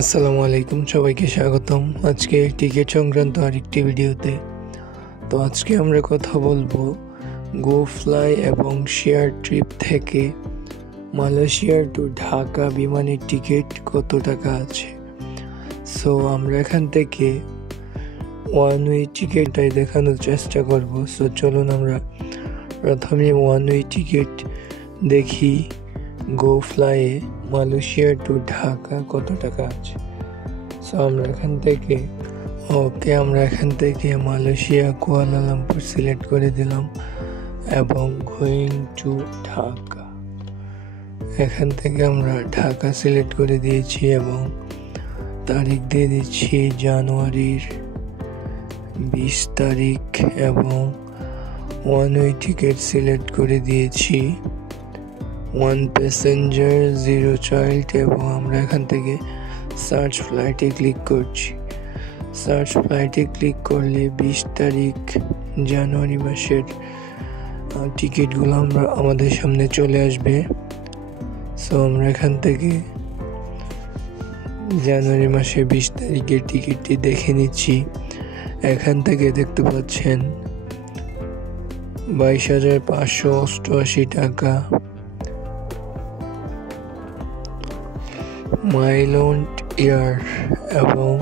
আসসালামু আলাইকুম, সবাইকে স্বাগতম আজকে টিকিট সংক্রান্ত আরেকটি ভিডিওতে। তো আজকে আমরা কথা বলবো গো ফ্লাই এবং শেয়ার ট্রিপ থেকে মালয়েশিয়ার টু ঢাকা বিমানের টিকিট কত টাকা আছে। সো আমরা এখান থেকে ওয়ান ওয়ে টিকিটটাই দেখানোর চেষ্টা করব। সো চলুন আমরা প্রথমে ওয়ান ওয়ে টিকিট দেখি। গো ফ্লাইয়ে মালয়েশিয়া টু ঢাকা কত টাকা আছে। সো আমরা এখান থেকে মালয়েশিয়া কুয়ালালামপুর সিলেক্ট করে দিলাম এবং গোয়িং টু ঢাকা। এখান থেকে আমরা ঢাকা সিলেক্ট করে দিয়েছি এবং তারিখ দিয়ে দিচ্ছি জানুয়ারির 20 তারিখ এবং ওয়ান ওয়ে টিকিট সিলেক্ট করে দিয়েছি 1 প্যাসেঞ্জার 0 চাইল্ড এবং আমরা এখান থেকে সার্চ ফ্লাইটে ক্লিক করছি। সার্চ ফ্লাইটে ক্লিক করলে 20 তারিখ জানুয়ারি মাসের টিকিটগুলো আমাদের সামনে চলে আসবে। সো আমরা এখান থেকে জানুয়ারি মাসে 20 তারিখের টিকিটটি দেখে নিচ্ছি। এখান থেকে দেখতে পাচ্ছেন 22,588 টাকা। মাইলন্ট এয়ার এবং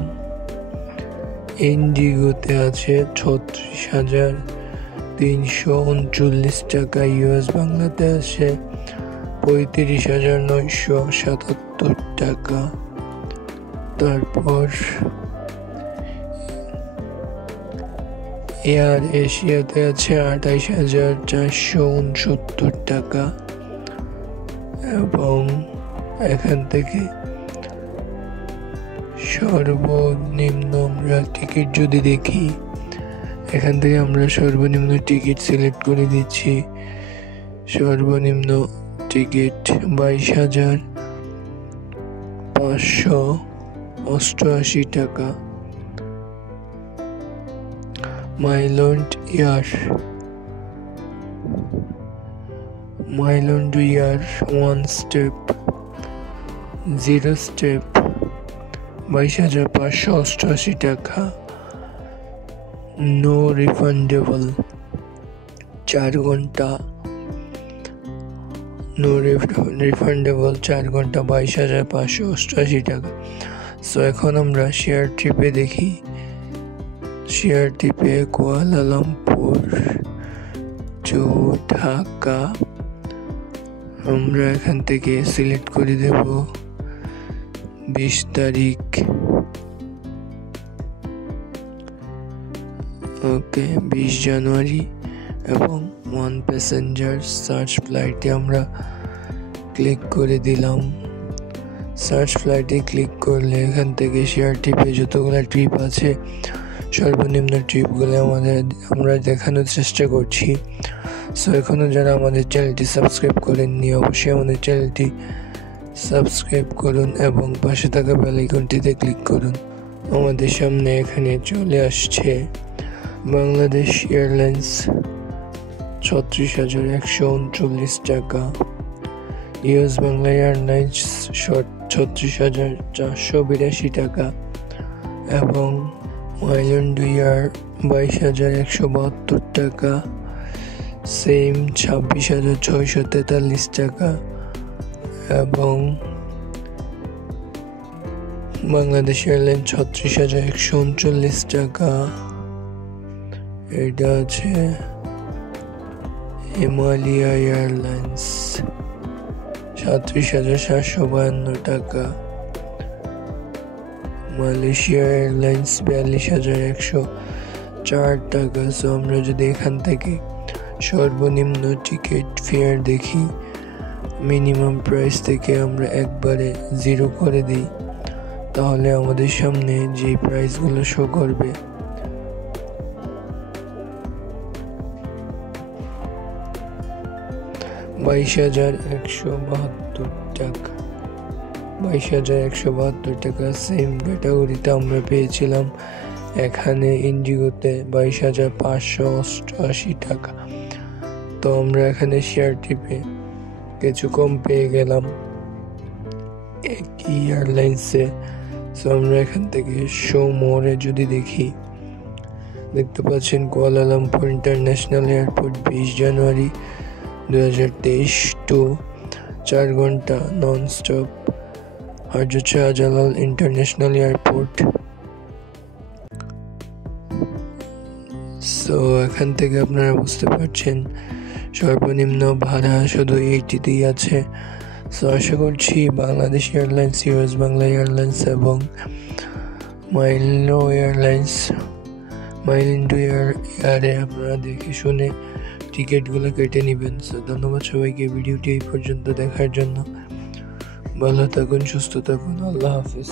ইন্ডিগোতে আছে 36,339 টাকা। ইউএস বাংলাতে আছে 35,977 টাকা। তারপর এয়ার এশিয়াতে আছে 28,469 টাকা এবং এখান থেকে সর্বনিম্ন আমরা টিকিট যদি দেখি, এখান থেকে আমরা সর্বনিম্ন টিকিট সিলেক্ট করে দিচ্ছি। সর্বনিম্ন টিকিট 22,588 টাকা। মাইলন্ট এয়ার 1 স্টেপ 0 স্টেপ 22,588 টাকা। নো রিফান্ডেবল 4 ঘন্টা 22,588 টাকা। সো এখন আমরা শেয়ার ট্রিপে দেখি। শেয়ার ট্রিপে কুয়ালালামপুর টু ঢাকা আমরা এখান থেকে সিলেক্ট করে দেব 20 তারিখ। 20 জানুয়ারি এবং 1 প্যাসেঞ্জার সার্চ ফ্লাইটে আমরা ক্লিক করে দিলাম। সার্চ ফ্লাইটে ক্লিক করলে এখান থেকে শেয়ার ট্রিপে যতগুলো ট্রিপ আছে সর্বনিম্ন ট্রিপগুলো আমরা দেখানোর চেষ্টা করছি। সো এখনও যারা আমাদের চ্যানেলটি সাবস্ক্রাইব করেননি অবশ্যই আমাদের চ্যানেলটি সাবস্ক্রাইব করুন এবং পাশে থাকা বেল আইকনটিতে ক্লিক করুন। আমাদের সামনে এখানে চলে আসছে বাংলাদেশ এয়ারলাইন্স 36,139 টাকা। ইউএস বাংলা এয়ারলাইন্স 36,482 টাকা এবং মাইলন্ট এয়ার 22,172 টাকা। সেম 26,643 টাকা এবং বাংলাদেশ এয়ারলাইন্স 36,139 টাকা। এটা আছে হিমালয়া এয়ারলাইন্স 37,752 টাকা। মালয়েশিয়া এয়ারলাইন্স 42,104 টাকা। সো আমরা যদি এখান থেকে সর্বনিম্ন টিকিট ফেয়ার দেখি, মিনিমাম প্রাইস থেকে আমরা একবারে 0 করে দিই, তাহলে আমাদের সামনে যে প্রাইসগুলো শো করবে 22,172 টাকা। 22,172 টাকা। সেম ক্যাটাগরিতে আমরা পেয়েছিলাম এখানে ইন্ডিগোতে 22,588 টাকা। তো আমরা এখানে শেয়ার টিপে কিছু কম পেয়ে গেলাম একই এয়ারলাইন্সে সো আমরা এখান থেকে শো মোরে যদি দেখি, দেখতে পাচ্ছেন কুয়ালালামপুর ইন্টারন্যাশনাল এয়ারপোর্ট 20 জানুয়ারি 2023 টু 4 ঘন্টা non stop Hazrat Shahjalal international airport. So এখান থেকে আপনারা বুঝতে পারছেন সর্বনিম্ন ভাড়া শুধু এইটিতেই আছে। সো আশা করছি Bangladesh airlines, US Bangla airlines এবং মাইল ইন্টু এয়ারে আপনারা দেখে শুনে টিকিটগুলো কেটে নেবেন। সো ধন্যবাদ সবাইকে ভিডিওটি এই পর্যন্ত দেখার জন্য। ভালো থাকুন, সুস্থ থাকুন, আল্লাহ হাফিজ।